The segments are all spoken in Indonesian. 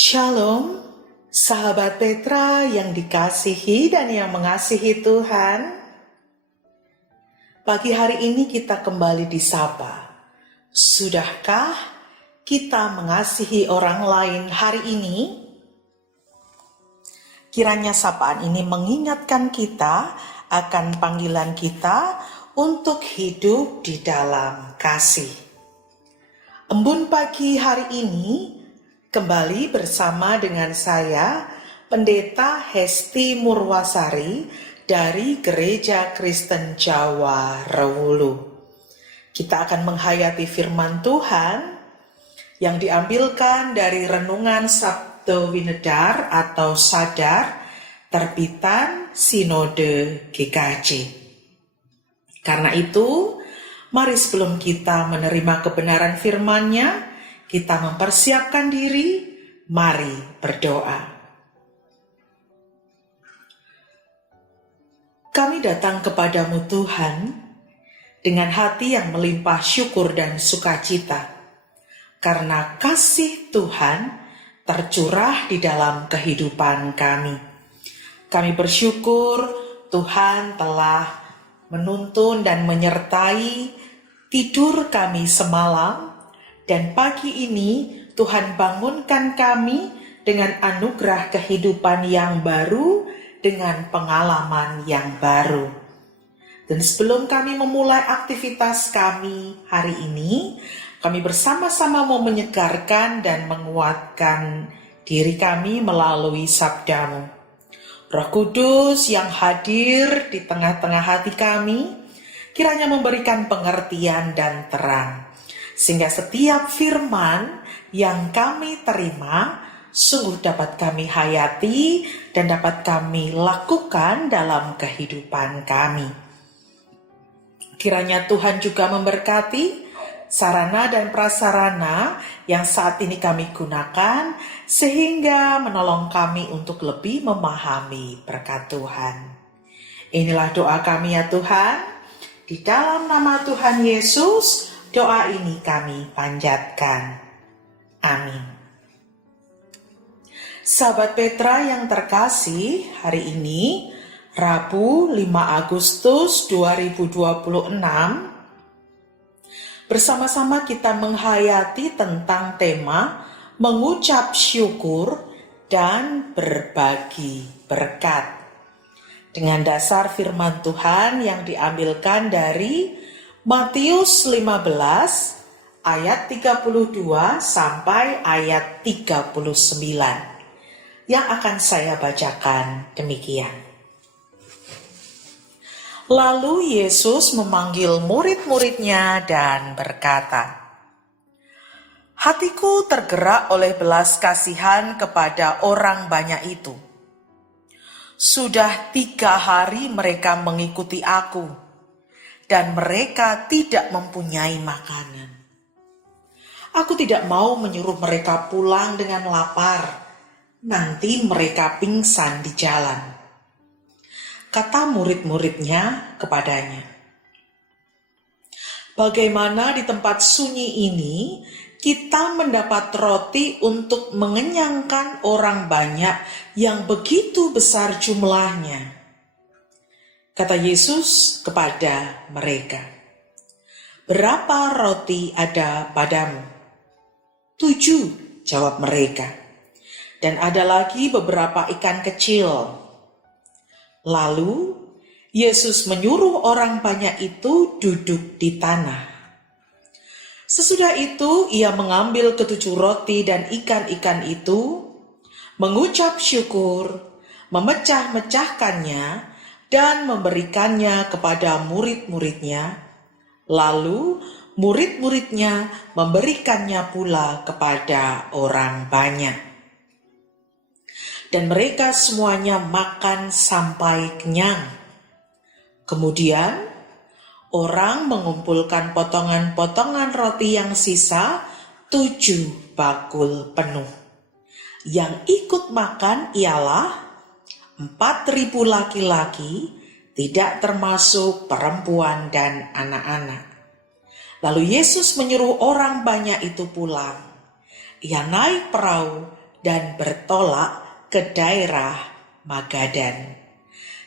Shalom, sahabat Petra yang dikasihi dan yang mengasihi Tuhan. Pagi hari ini kita kembali disapa. Sudahkah kita mengasihi orang lain hari ini? Kiranya sapaan ini mengingatkan kita akan panggilan kita untuk hidup di dalam kasih. Embun pagi hari ini kembali bersama dengan saya, Pendeta Hesti Murwasari dari Gereja Kristen Jawa Rewulu. Kita akan menghayati firman Tuhan yang diambilkan dari Renungan Sabda Winedar atau Sadar, terbitan Sinode GKJ. Karena itu, mari sebelum kita menerima kebenaran firman-Nya, kita mempersiapkan diri, mari berdoa. Kami datang kepadamu Tuhan, dengan hati yang melimpah syukur dan sukacita, karena kasih Tuhan tercurah di dalam kehidupan kami. Kami bersyukur Tuhan telah menuntun dan menyertai tidur kami semalam, dan pagi ini Tuhan bangunkan kami dengan anugerah kehidupan yang baru, dengan pengalaman yang baru. Dan sebelum kami memulai aktivitas kami hari ini, kami bersama-sama mau menyegarkan dan menguatkan diri kami melalui sabdamu. Roh Kudus yang hadir di tengah-tengah hati kami, kiranya memberikan pengertian dan terang, sehingga setiap firman yang kami terima sungguh dapat kami hayati dan dapat kami lakukan dalam kehidupan kami. Kiranya Tuhan juga memberkati sarana dan prasarana yang saat ini kami gunakan, sehingga menolong kami untuk lebih memahami berkat Tuhan. Inilah doa kami ya Tuhan, di dalam nama Tuhan Yesus, doa ini kami panjatkan. Amin. Sahabat Petra yang terkasih, hari ini Rabu 5 Agustus 2026, bersama-sama kita menghayati tentang tema mengucap syukur dan berbagi berkat, dengan dasar firman Tuhan yang diambilkan dari Matius 15 ayat 32 sampai ayat 39 yang akan saya bacakan demikian. Lalu Yesus memanggil murid-muridnya dan berkata, "Hatiku tergerak oleh belas kasihan kepada orang banyak itu. Sudah 3 hari mereka mengikuti aku, dan mereka tidak mempunyai makanan. Aku tidak mau menyuruh mereka pulang dengan lapar, nanti mereka pingsan di jalan." Kata murid-muridnya kepadanya, "Bagaimana di tempat sunyi ini kita mendapat roti untuk mengenyangkan orang banyak yang begitu besar jumlahnya?" Kata Yesus kepada mereka, "Berapa roti ada padamu?" 7, jawab mereka. "Dan ada lagi beberapa ikan kecil." Lalu Yesus menyuruh orang banyak itu duduk di tanah. Sesudah itu ia mengambil ke-7 roti dan ikan-ikan itu, mengucap syukur, memecah-mecahkannya, dan memberikannya kepada murid-muridnya. Lalu murid-muridnya memberikannya pula kepada orang banyak. Dan mereka semuanya makan sampai kenyang. Kemudian orang mengumpulkan potongan-potongan roti yang sisa 7 bakul penuh. Yang ikut makan ialah 4.000 laki-laki, tidak termasuk perempuan dan anak-anak. Lalu Yesus menyuruh orang banyak itu pulang. Ia naik perahu dan bertolak ke daerah Magadan.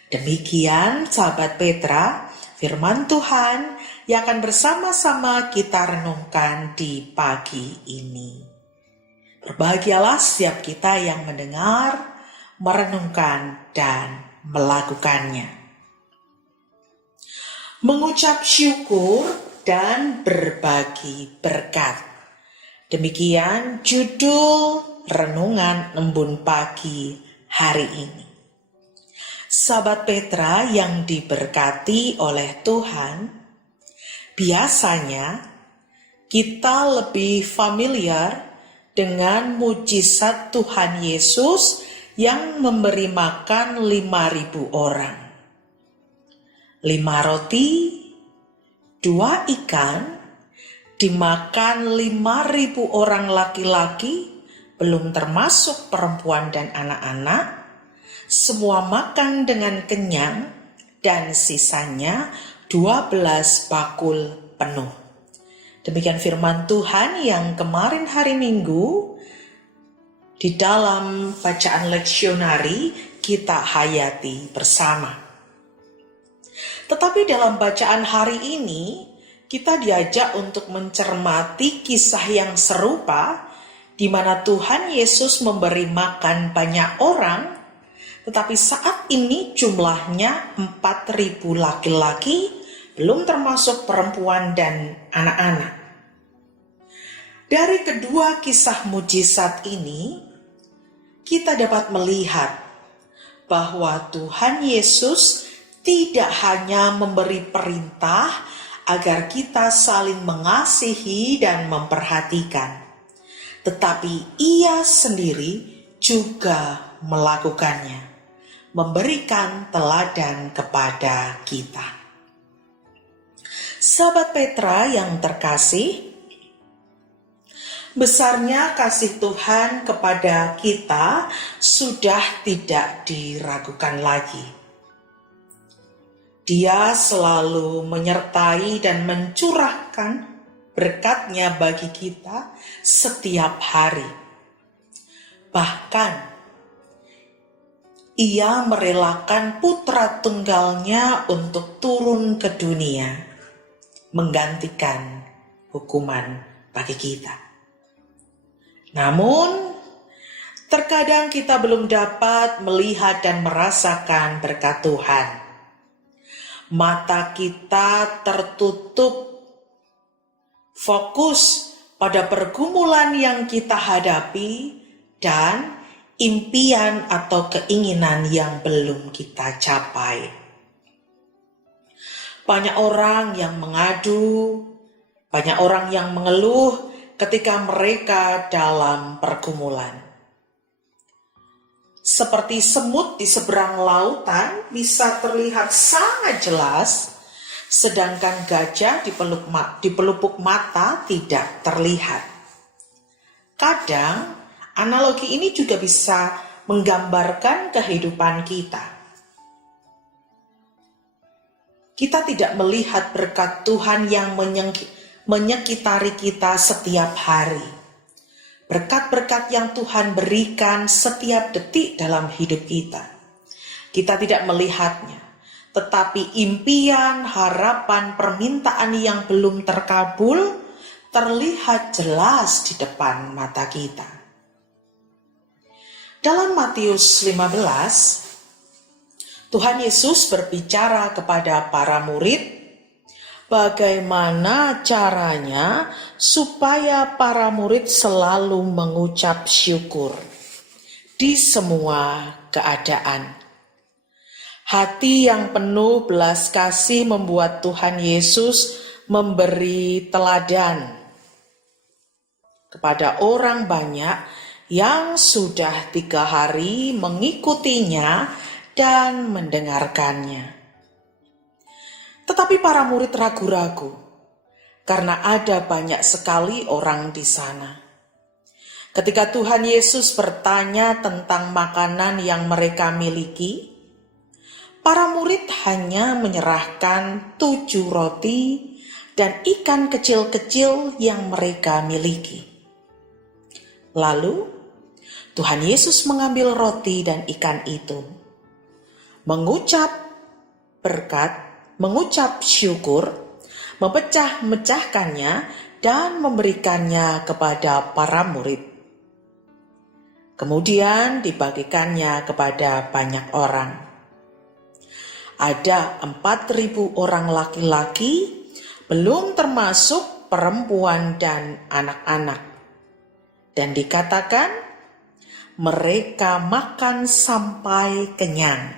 Demikian sahabat Petra, firman Tuhan yang akan bersama-sama kita renungkan di pagi ini. Berbahagialah setiap kita yang mendengar, merenungkan, dan melakukannya. Mengucap syukur dan berbagi berkat. Demikian judul renungan embun pagi hari ini. Sahabat Petra yang diberkati oleh Tuhan, biasanya kita lebih familiar dengan mujizat Tuhan Yesus yang memberi makan 5.000 orang. 5 roti, 2 ikan, dimakan 5.000 orang laki-laki, belum termasuk perempuan dan anak-anak. Semua makan dengan kenyang dan sisanya 12 bakul penuh. Demikian firman Tuhan yang kemarin hari Minggu di dalam bacaan leksionari kita hayati bersama. Tetapi dalam bacaan hari ini kita diajak untuk mencermati kisah yang serupa di mana Tuhan Yesus memberi makan banyak orang. Tetapi saat ini jumlahnya 4.000 laki-laki, belum termasuk perempuan dan anak-anak. Dari kedua kisah mujizat ini, kita dapat melihat bahwa Tuhan Yesus tidak hanya memberi perintah agar kita saling mengasihi dan memperhatikan, tetapi Ia sendiri juga melakukannya, memberikan teladan kepada kita. Sahabat Petra yang terkasih, besarnya kasih Tuhan kepada kita sudah tidak diragukan lagi. Dia selalu menyertai dan mencurahkan berkat-Nya bagi kita setiap hari. Bahkan Ia merelakan putra tunggalnya untuk turun ke dunia, menggantikan hukuman bagi kita. Namun, terkadang kita belum dapat melihat dan merasakan berkat Tuhan. Mata kita tertutup, fokus pada pergumulan yang kita hadapi dan impian atau keinginan yang belum kita capai. Banyak orang yang mengadu, banyak orang yang mengeluh ketika mereka dalam pergumulan. Seperti semut di seberang lautan bisa terlihat sangat jelas, sedangkan gajah di pelupuk mata tidak terlihat. Kadang analogi ini juga bisa menggambarkan kehidupan kita. Kita tidak melihat berkat Tuhan yang menyekitari kita setiap hari. Berkat-berkat yang Tuhan berikan setiap detik dalam hidup kita. Kita tidak melihatnya, tetapi impian, harapan, permintaan yang belum terkabul terlihat jelas di depan mata kita. Dalam Matius 15, Tuhan Yesus berbicara kepada para murid bagaimana caranya supaya para murid selalu mengucap syukur di semua keadaan. Hati yang penuh belas kasih membuat Tuhan Yesus memberi teladan kepada orang banyak yang sudah 3 hari mengikutinya dan mendengarkannya. Tetapi para murid ragu-ragu karena ada banyak sekali orang di sana. Ketika Tuhan Yesus bertanya tentang makanan yang mereka miliki, para murid hanya menyerahkan 7 roti dan ikan kecil-kecil yang mereka miliki. Lalu Tuhan Yesus mengambil roti dan ikan itu, mengucap berkat, mengucap syukur, memecah-mecahkannya dan memberikannya kepada para murid. Kemudian dibagikannya kepada banyak orang. Ada 4.000 orang laki-laki, belum termasuk perempuan dan anak-anak. Dan dikatakan, mereka makan sampai kenyang.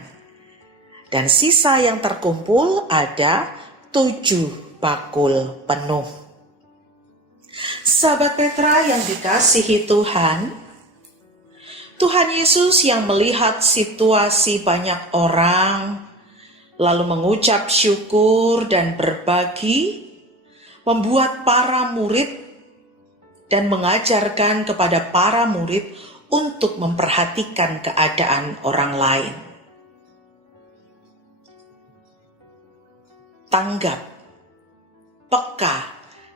Dan sisa yang terkumpul ada 7 bakul penuh. Sahabat Petra yang dikasihi Tuhan, Tuhan Yesus yang melihat situasi banyak orang, lalu mengucap syukur dan berbagi, membuat para murid dan mengajarkan kepada para murid untuk memperhatikan keadaan orang lain. Tanggap, peka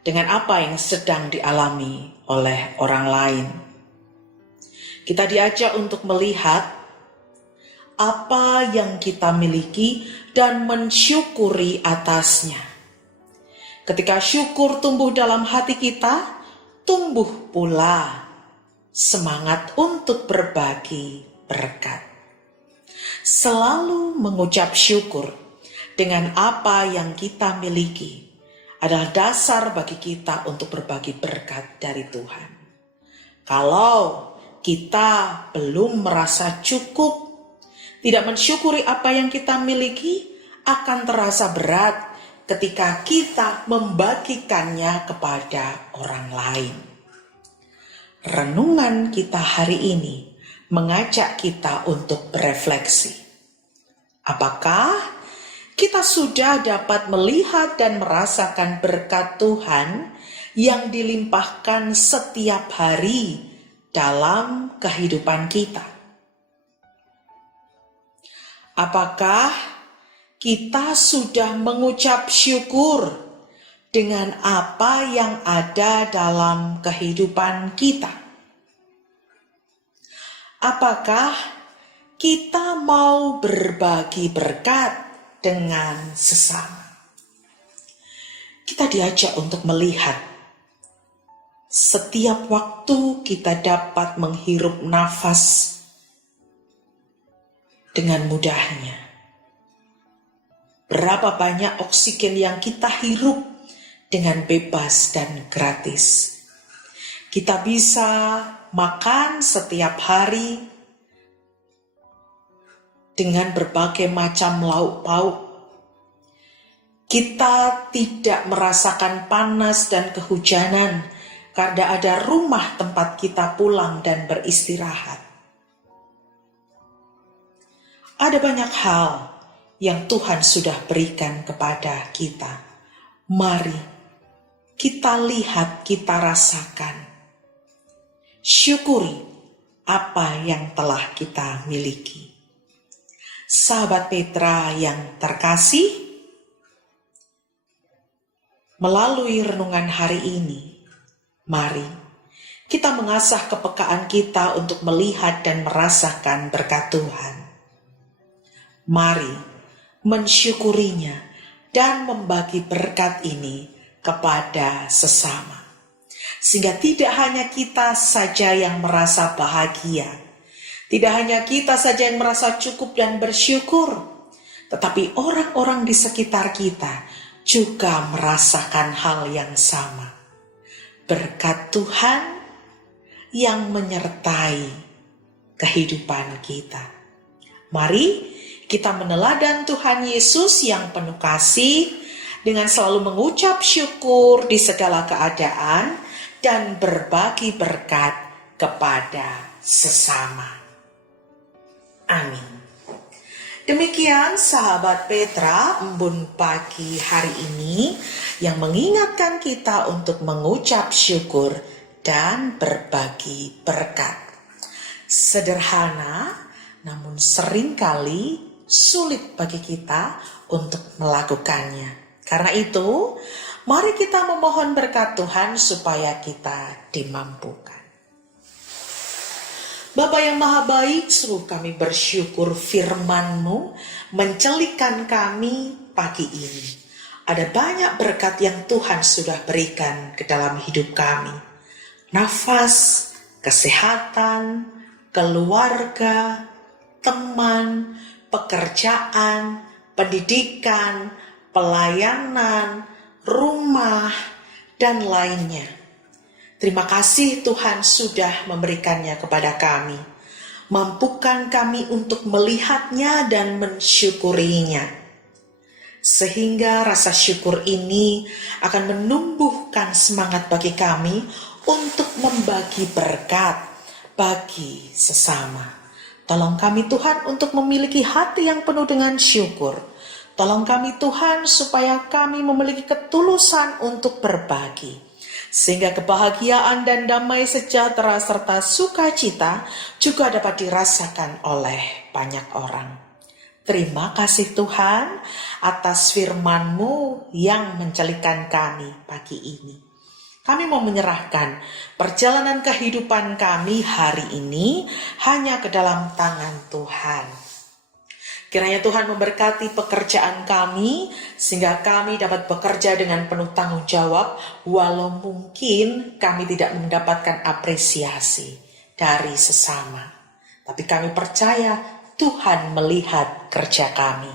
dengan apa yang sedang dialami oleh orang lain. Kita diajak untuk melihat apa yang kita miliki dan mensyukuri atasnya. Ketika syukur tumbuh dalam hati kita, tumbuh pula semangat untuk berbagi berkat. Selalu mengucap syukur dengan apa yang kita miliki adalah dasar bagi kita untuk berbagi berkat dari Tuhan. Kalau kita belum merasa cukup, tidak mensyukuri apa yang kita miliki, akan terasa berat ketika kita membagikannya kepada orang lain. Renungan kita hari ini mengajak kita untuk berefleksi. Apakah kita sudah dapat melihat dan merasakan berkat Tuhan yang dilimpahkan setiap hari dalam kehidupan kita? Apakah kita sudah mengucap syukur dengan apa yang ada dalam kehidupan kita? Apakah kita mau berbagi berkat dengan sesama? Kita diajak untuk melihat setiap waktu kita dapat menghirup nafas dengan mudahnya. Berapa banyak oksigen yang kita hirup dengan bebas dan gratis. Kita bisa makan setiap hari dengan berbagai macam lauk pauk. Kita tidak merasakan panas dan kehujanan karena ada rumah tempat kita pulang dan beristirahat. Ada banyak hal yang Tuhan sudah berikan kepada kita. Mari kita lihat, kita rasakan. Syukuri apa yang telah kita miliki. Sahabat Petra yang terkasih, melalui renungan hari ini, mari kita mengasah kepekaan kita untuk melihat dan merasakan berkat Tuhan. Mari mensyukurinya dan membagi berkat ini kepada sesama. Sehingga tidak hanya kita saja yang merasa bahagia, tidak hanya kita saja yang merasa cukup dan bersyukur, tetapi orang-orang di sekitar kita juga merasakan hal yang sama. Berkat Tuhan yang menyertai kehidupan kita. Mari kita meneladan Tuhan Yesus yang penuh kasih dengan selalu mengucap syukur di segala keadaan dan berbagi berkat kepada sesama. Amin. Demikian sahabat Petra, embun pagi hari ini yang mengingatkan kita untuk mengucap syukur dan berbagi berkat. Sederhana, namun seringkali sulit bagi kita untuk melakukannya. Karena itu, mari kita memohon berkat Tuhan supaya kita dimampukan. Bapa yang maha baik, sungguh kami bersyukur firman-Mu mencelikan kami pagi ini. Ada banyak berkat yang Tuhan sudah berikan ke dalam hidup kami. Nafas, kesehatan, keluarga, teman, pekerjaan, pendidikan, pelayanan, rumah, dan lainnya. Terima kasih Tuhan sudah memberikannya kepada kami. Mampukan kami untuk melihatnya dan mensyukurinya. Sehingga rasa syukur ini akan menumbuhkan semangat bagi kami untuk membagi berkat bagi sesama. Tolong kami Tuhan untuk memiliki hati yang penuh dengan syukur. Tolong kami Tuhan supaya kami memiliki ketulusan untuk berbagi. Sehingga kebahagiaan dan damai sejahtera serta sukacita juga dapat dirasakan oleh banyak orang. Terima kasih Tuhan atas firman-Mu yang mencelikan kami pagi ini. Kami mau menyerahkan perjalanan kehidupan kami hari ini hanya ke dalam tangan Tuhan. Kiranya Tuhan memberkati pekerjaan kami, sehingga kami dapat bekerja dengan penuh tanggung jawab, walau mungkin kami tidak mendapatkan apresiasi dari sesama. Tapi kami percaya Tuhan melihat kerja kami.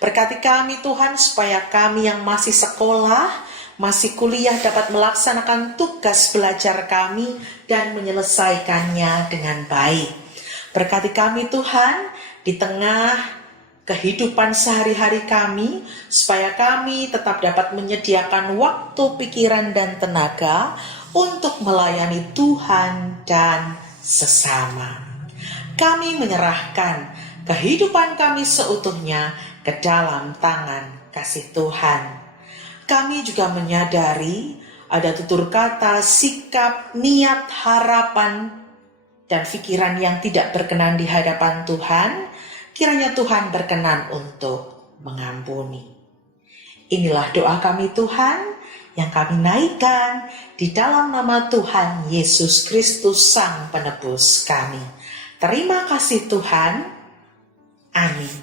Berkati kami Tuhan, supaya kami yang masih sekolah, masih kuliah dapat melaksanakan tugas belajar kami dan menyelesaikannya dengan baik. Berkati kami Tuhan, di tengah kehidupan sehari-hari kami, supaya kami tetap dapat menyediakan waktu, pikiran, dan tenaga untuk melayani Tuhan dan sesama. Kami menyerahkan kehidupan kami seutuhnya ke dalam tangan kasih Tuhan. Kami juga menyadari ada tutur kata, sikap, niat, harapan, dan pikiran yang tidak berkenan di hadapan Tuhan. Kiranya Tuhan berkenan untuk mengampuni. Inilah doa kami Tuhan yang kami naikkan di dalam nama Tuhan Yesus Kristus Sang Penebus kami. Terima kasih Tuhan. Amin.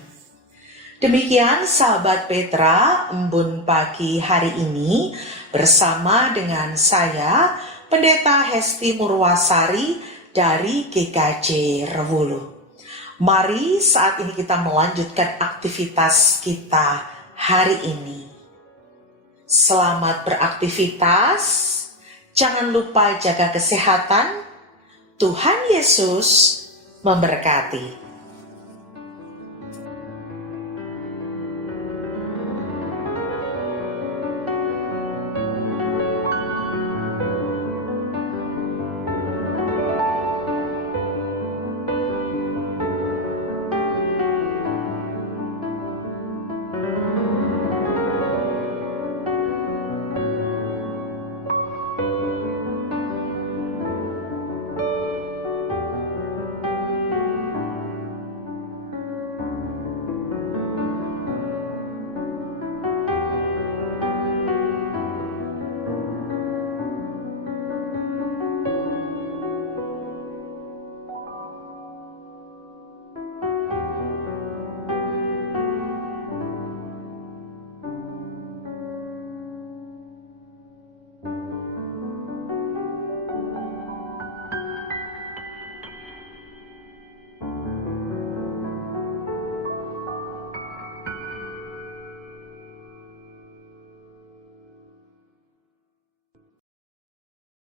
Demikian sahabat Petra, embun pagi hari ini bersama dengan saya, Pendeta Hesti Murwasari dari GKJ Rewulu. Mari saat ini kita melanjutkan aktivitas kita hari ini. Selamat beraktivitas, jangan lupa jaga kesehatan. Tuhan Yesus memberkati.